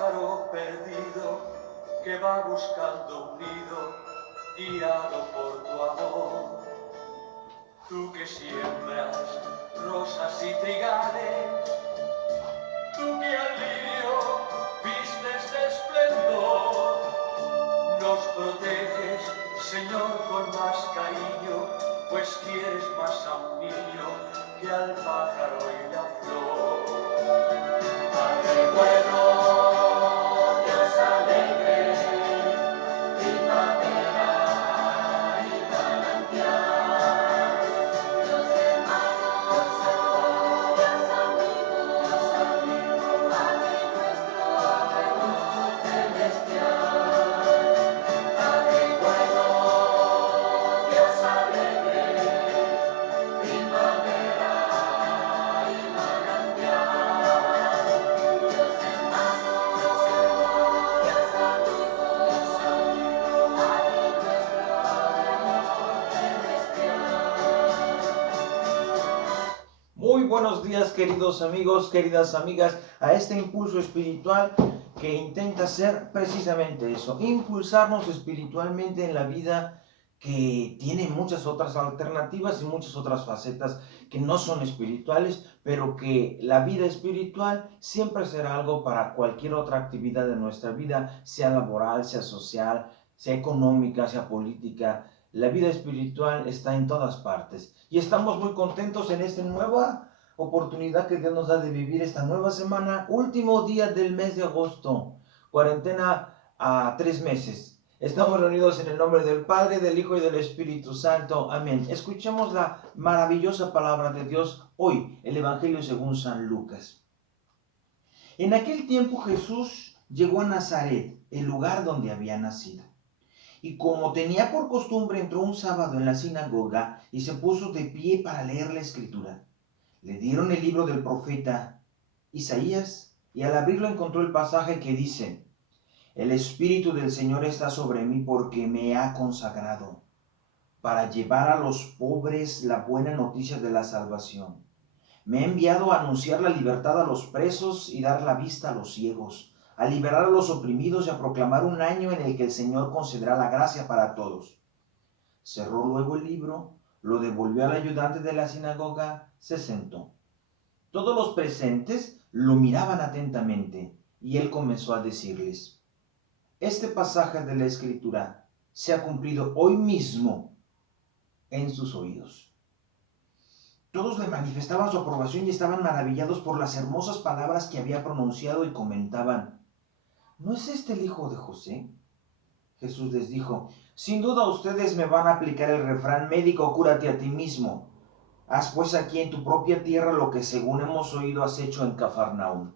pájaro perdido que va buscando un nido, guiado por tu amor. Tú que siembras rosas y trigales, tú que al lirio vistes de esplendor, nos proteges, Señor, con más cariño, pues quieres más a un niño que al pájaro y la flor. Padre bueno, Dios alegre, primavera y manantial, Dios hermano, Dios amigo, Padre nuestro celestial. Padre bueno, Dios alegre, primavera y manantial, Dios hermano, Dios amigo, Padre nuestro celestial. Muy buenos días, queridos amigos, queridas amigas, a este impulso espiritual que intenta ser precisamente eso, impulsarnos espiritualmente en la vida, que tiene muchas otras alternativas y muchas otras facetas que no son espirituales, pero que la vida espiritual siempre será algo para cualquier otra actividad de nuestra vida, sea laboral, sea social, sea económica, sea política. La vida espiritual está en todas partes y estamos muy contentos en esta nueva oportunidad que Dios nos da de vivir esta nueva semana, último día del mes de agosto, cuarentena a 3 meses. Estamos reunidos en el nombre del Padre, del Hijo y del Espíritu Santo. Amén. Escuchemos la maravillosa palabra de Dios hoy, el Evangelio según San Lucas. En aquel tiempo Jesús llegó a Nazaret, el lugar donde había nacido. Y como tenía por costumbre, entró un sábado en la sinagoga y se puso de pie para leer la escritura. Le dieron el libro del profeta Isaías y al abrirlo encontró el pasaje que dice: El Espíritu del Señor está sobre mí porque me ha consagrado para llevar a los pobres la buena noticia de la salvación. Me ha enviado a anunciar la libertad a los presos y dar la vista a los ciegos, a liberar a los oprimidos y a proclamar un año en el que el Señor concederá la gracia para todos. Cerró luego el libro, lo devolvió al ayudante de la sinagoga, se sentó. Todos los presentes lo miraban atentamente y él comenzó a decirles: Este pasaje de la Escritura se ha cumplido hoy mismo en sus oídos. Todos le manifestaban su aprobación y estaban maravillados por las hermosas palabras que había pronunciado y comentaban: ¿No es este el hijo de José? Jesús les dijo: Sin duda ustedes me van a aplicar el refrán médico, cúrate a ti mismo. Haz pues aquí en tu propia tierra lo que según hemos oído has hecho en Cafarnaúm.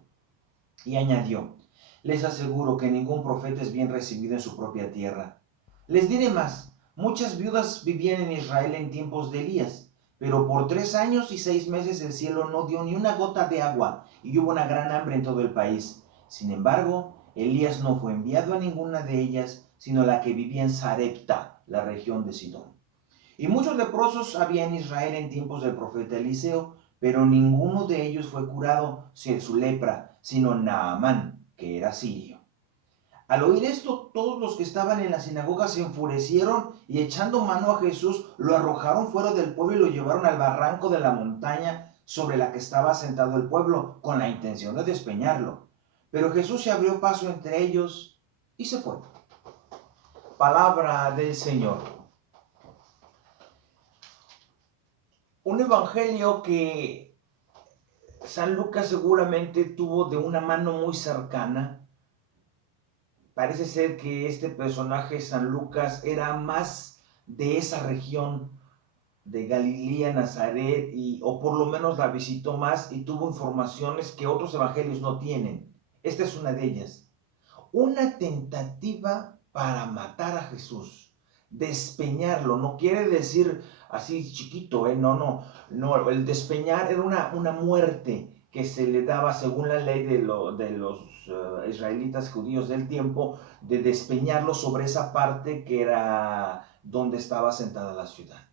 Y añadió: Les aseguro que ningún profeta es bien recibido en su propia tierra. Les diré más: muchas viudas vivían en Israel en tiempos de Elías, pero por 3 años y 6 meses el cielo no dio ni una gota de agua y hubo una gran hambre en todo el país. Sin embargo, Elías no fue enviado a ninguna de ellas, sino a la que vivía en Sarepta, la región de Sidón. Y muchos leprosos había en Israel en tiempos del profeta Eliseo, pero ninguno de ellos fue curado de su lepra, sino Naamán, que era sirio. Al oír esto, todos los que estaban en la sinagoga se enfurecieron y echando mano a Jesús, lo arrojaron fuera del pueblo y lo llevaron al barranco de la montaña sobre la que estaba sentado el pueblo, con la intención de despeñarlo. Pero Jesús se abrió paso entre ellos y se fue. Palabra del Señor. Un evangelio que San Lucas seguramente tuvo de una mano muy cercana. Parece ser que este personaje, San Lucas, era más de esa región de Galilea, Nazaret, o por lo menos la visitó más y tuvo informaciones que otros evangelios no tienen. Esta es una de ellas. Una tentativa para matar a Jesús, despeñarlo. No quiere decir así chiquito, no. El despeñar era una muerte que se le daba según la ley de los israelitas judíos del tiempo, de despeñarlo sobre esa parte que era donde estaba sentada la ciudad.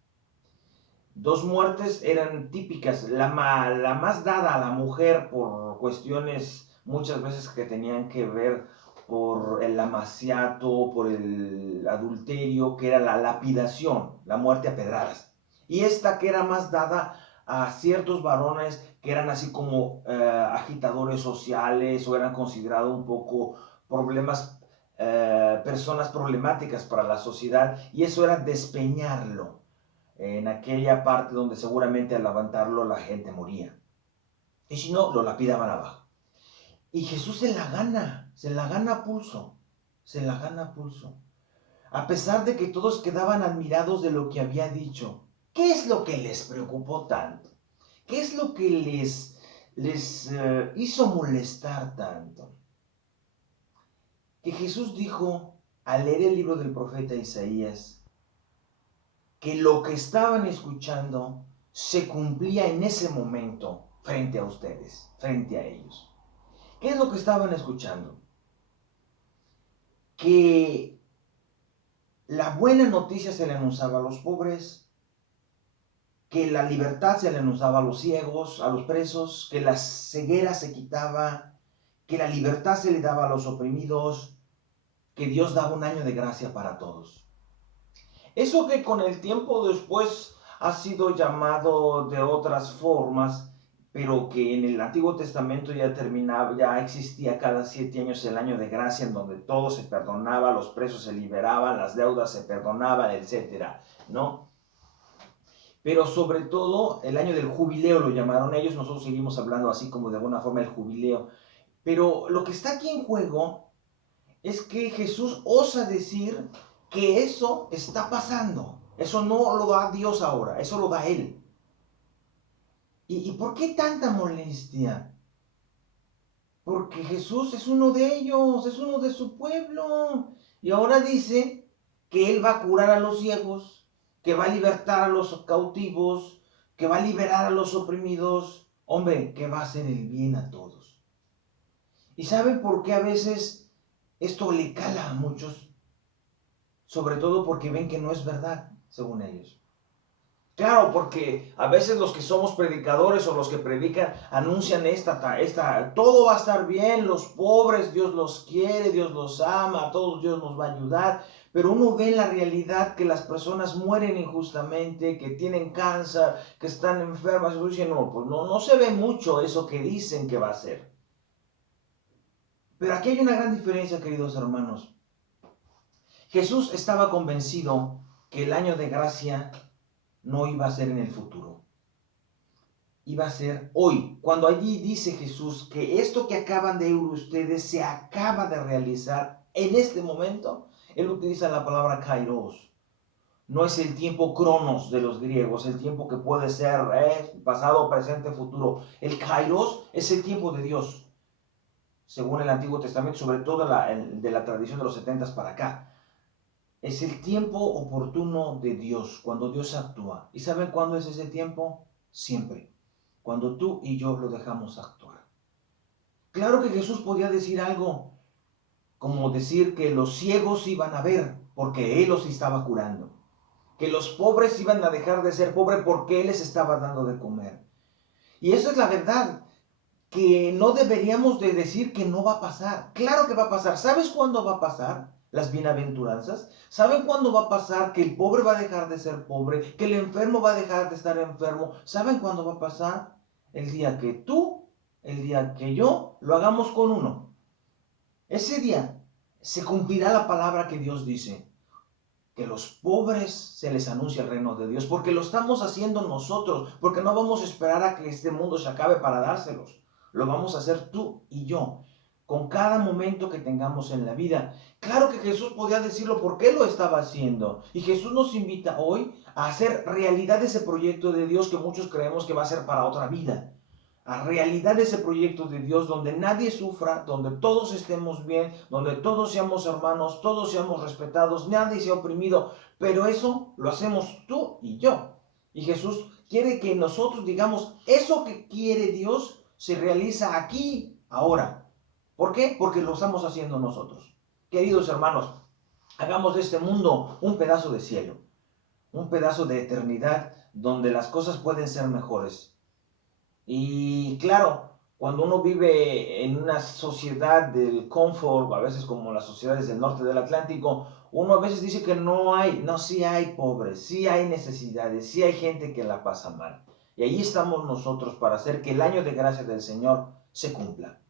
2 muertes eran típicas, la más dada a la mujer por cuestiones muchas veces que tenían que ver por el amaciato, por el adulterio, que era la lapidación, la muerte a pedradas. Y esta que era más dada a ciertos varones que eran así como agitadores sociales o eran considerados un poco problemas, personas problemáticas para la sociedad, y eso era despeñarlo en aquella parte donde seguramente al levantarlo la gente moría. Y si no, lo lapidaban abajo. Y Jesús se la gana a pulso, se la gana a pulso. A pesar de que todos quedaban admirados de lo que había dicho, ¿qué es lo que les preocupó tanto? ¿Qué es lo que les hizo molestar tanto? Que Jesús dijo, al leer el libro del profeta Isaías, que lo que estaban escuchando se cumplía en ese momento frente a ustedes, frente a ellos. ¿Qué es lo que estaban escuchando? Que la buena noticia se le anunciaba a los pobres, que la libertad se le anunciaba a los ciegos, a los presos, que la ceguera se quitaba, que la libertad se le daba a los oprimidos, que Dios daba un año de gracia para todos. Eso que con el tiempo después ha sido llamado de otras formas, pero que en el Antiguo Testamento ya terminaba, ya existía cada 7 años el año de gracia, en donde todo se perdonaba, los presos se liberaban, las deudas se perdonaban, etcétera, ¿no? Pero sobre todo el año del jubileo lo llamaron ellos, nosotros seguimos hablando así como de alguna forma el jubileo. Pero lo que está aquí en juego es que Jesús osa decir que eso está pasando. Eso no lo da Dios ahora, eso lo da Él. ¿Y por qué tanta molestia? Porque Jesús es uno de ellos, es uno de su pueblo. Y ahora dice que Él va a curar a los ciegos, que va a libertar a los cautivos, que va a liberar a los oprimidos. Hombre, que va a hacer el bien a todos. ¿Y saben por qué a veces esto le cala a muchos? Sobre todo porque ven que no es verdad, según ellos. Claro, porque a veces los que somos predicadores o los que predican anuncian todo va a estar bien, los pobres Dios los quiere, Dios los ama, a todos Dios nos va a ayudar, pero uno ve en la realidad que las personas mueren injustamente, que tienen cáncer, que están enfermas, y uno dice, no, pues no se ve mucho eso que dicen que va a ser. Pero aquí hay una gran diferencia, queridos hermanos. Jesús estaba convencido que el año de gracia no iba a ser en el futuro, iba a ser hoy. Cuando allí dice Jesús que esto que acaban de oír ustedes se acaba de realizar en este momento, Él utiliza la palabra kairos. No es el tiempo cronos de los griegos, el tiempo que puede ser pasado, presente, futuro. El kairos es el tiempo de Dios, según el Antiguo Testamento, sobre todo de la tradición de los 70 para acá. Es el tiempo oportuno de Dios, cuando Dios actúa. ¿Y saben cuándo es ese tiempo? Siempre. Cuando tú y yo lo dejamos actuar. Claro que Jesús podía decir algo, como decir que los ciegos iban a ver, porque Él los estaba curando. Que los pobres iban a dejar de ser pobres porque Él les estaba dando de comer. Y eso es la verdad, que no deberíamos de decir que no va a pasar. Claro que va a pasar. ¿Sabes cuándo va a pasar? Las bienaventuranzas. ¿Saben cuándo va a pasar que el pobre va a dejar de ser pobre? Que el enfermo va a dejar de estar enfermo. ¿Saben cuándo va a pasar? El día que tú, el día que yo lo hagamos con uno. Ese día se cumplirá la palabra que Dios dice. Que los pobres se les anuncia el reino de Dios. Porque lo estamos haciendo nosotros. Porque no vamos a esperar a que este mundo se acabe para dárselos. Lo vamos a hacer tú y yo, con cada momento que tengamos en la vida. Claro que Jesús podía decirlo porque Él lo estaba haciendo. Y Jesús nos invita hoy a hacer realidad ese proyecto de Dios que muchos creemos que va a ser para otra vida. A realidad ese proyecto de Dios donde nadie sufra, donde todos estemos bien, donde todos seamos hermanos, todos seamos respetados, nadie sea oprimido. Pero eso lo hacemos tú y yo. Y Jesús quiere que nosotros digamos, eso que quiere Dios se realiza aquí, ahora. ¿Por qué? Porque lo estamos haciendo nosotros. Queridos hermanos, hagamos de este mundo un pedazo de cielo, un pedazo de eternidad donde las cosas pueden ser mejores. Y claro, cuando uno vive en una sociedad del confort, a veces como las sociedades del norte del Atlántico, uno a veces dice que sí hay pobres, sí hay necesidades, sí hay gente que la pasa mal. Y ahí estamos nosotros para hacer que el año de gracia del Señor se cumpla.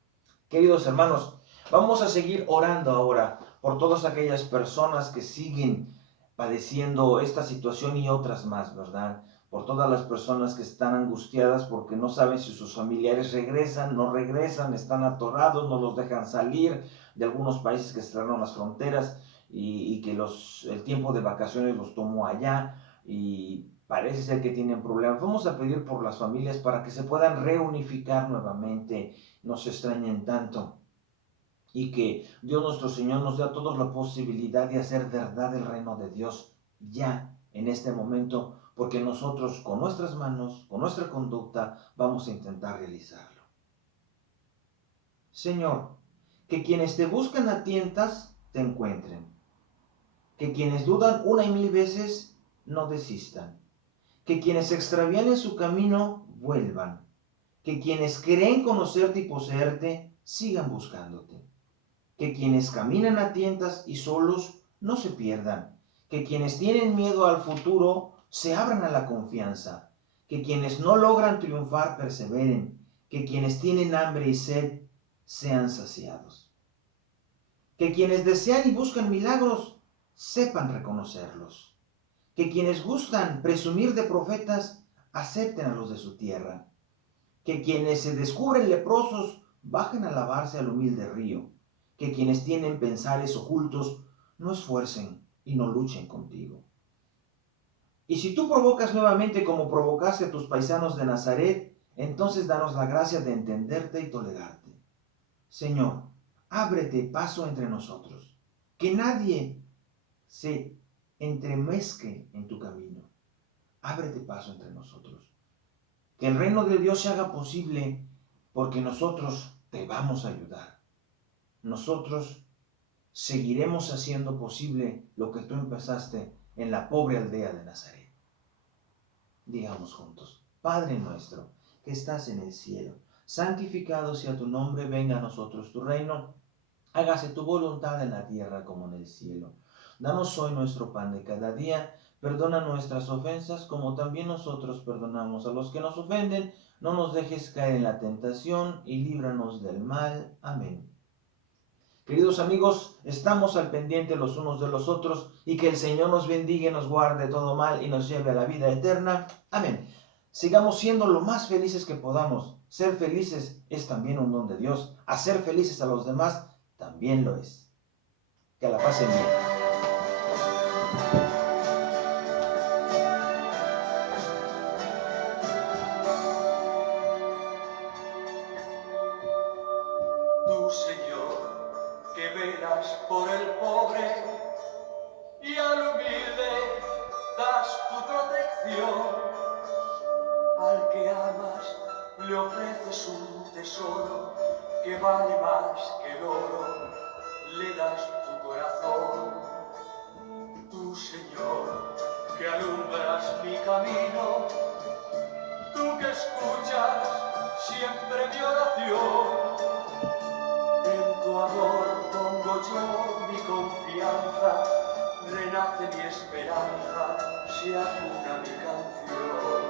Queridos hermanos, vamos a seguir orando ahora por todas aquellas personas que siguen padeciendo esta situación y otras más, ¿verdad? Por todas las personas que están angustiadas porque no saben si sus familiares regresan, no regresan, están atorados, no los dejan salir de algunos países que cerraron las fronteras y que el tiempo de vacaciones los tomó allá y parece ser que tienen problemas. Vamos a pedir por las familias para que se puedan reunificar nuevamente, no se extrañen tanto y que Dios nuestro Señor nos dé a todos la posibilidad de hacer verdad el reino de Dios ya en este momento, porque nosotros con nuestras manos, con nuestra conducta, vamos a intentar realizarlo. Señor, que quienes te buscan a tientas te encuentren, que quienes dudan una y mil veces no desistan, que quienes se extravían en su camino vuelvan, que quienes creen conocerte y poseerte sigan buscándote, que quienes caminan a tientas y solos no se pierdan, que quienes tienen miedo al futuro se abran a la confianza, que quienes no logran triunfar perseveren, que quienes tienen hambre y sed sean saciados, que quienes desean y buscan milagros sepan reconocerlos, que quienes gustan presumir de profetas acepten a los de su tierra, que quienes se descubren leprosos bajen a lavarse al humilde río, que quienes tienen pensares ocultos no esfuercen y no luchen contigo. Y si tú provocas nuevamente como provocaste a tus paisanos de Nazaret, entonces danos la gracia de entenderte y tolerarte. Señor, ábrete paso entre nosotros, que nadie se entremezque en tu camino. Ábrete paso entre nosotros. Que el reino de Dios se haga posible porque nosotros te vamos a ayudar. Nosotros seguiremos haciendo posible lo que tú empezaste en la pobre aldea de Nazaret. Digamos juntos, Padre nuestro, que estás en el cielo, santificado sea tu nombre, venga a nosotros tu reino, hágase tu voluntad en la tierra como en el cielo. Danos hoy nuestro pan de cada día, perdona nuestras ofensas como también nosotros perdonamos a los que nos ofenden, no nos dejes caer en la tentación y líbranos del mal. Amén. Queridos amigos, estamos al pendiente los unos de los otros y que el Señor nos bendiga y nos guarde todo mal y nos lleve a la vida eterna. Amén. Sigamos siendo lo más felices que podamos. Ser felices es también un don de Dios. Hacer felices a los demás también lo es. Que la pasen bien. Tú, Señor, que velas por el pobre y al humilde das tu protección. Al que amas le ofreces un tesoro que vale más que el oro, le das tu corazón. Tú, Señor, que alumbras mi camino, tú que escuchas siempre mi oración. En tu amor pongo yo mi confianza, renace mi esperanza, se acuna mi canción.